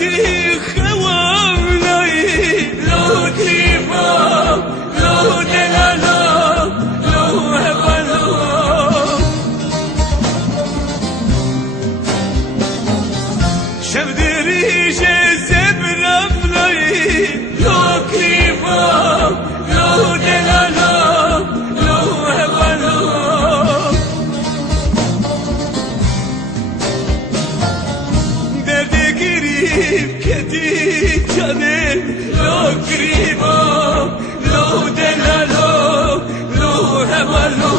كتي خوالي لو كريبا لو دلالا لو هبلو شفدري جذب رفلي لو كريبا لو دلالا لو هبلو كتي جانب لو قريبا لو دلالو لو هبلو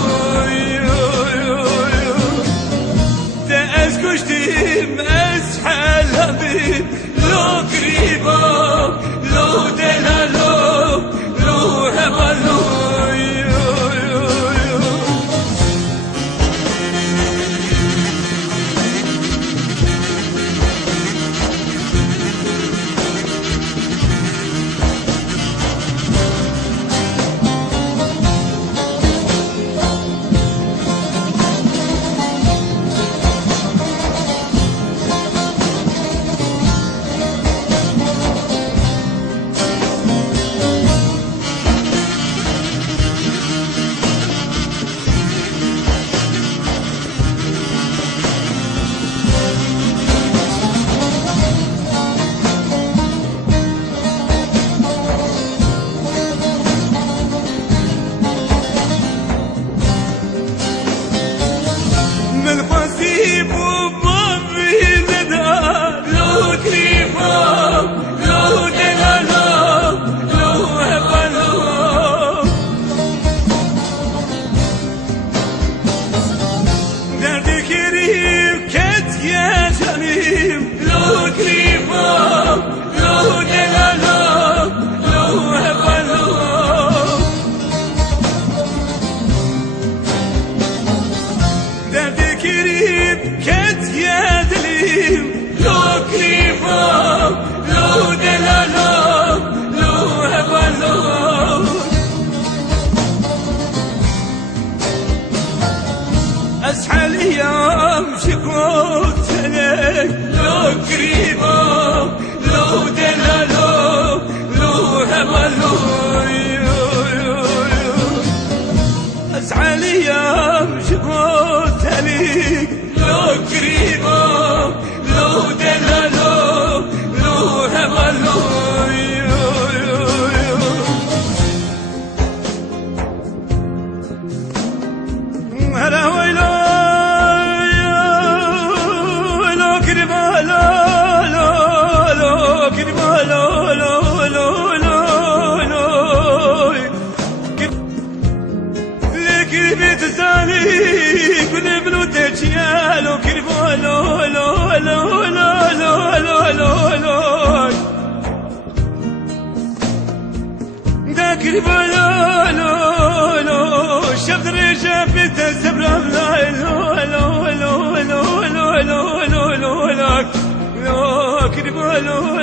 تأز كشتم أسحل هبي لو قريبا لو دلالو لو هبلو أسحل أيام شكوت عليك لو قريبا لو دلالو لو هبلو أسحل أيام شكوت عليك لو قريبا لو دلالو لو هبلو لو كربو لو لو لو لو لو لو لو لو دا كربو لو لو لو شفت رجع في تسبر لا لو لو لو لو لو لو لو لو لو كربو لو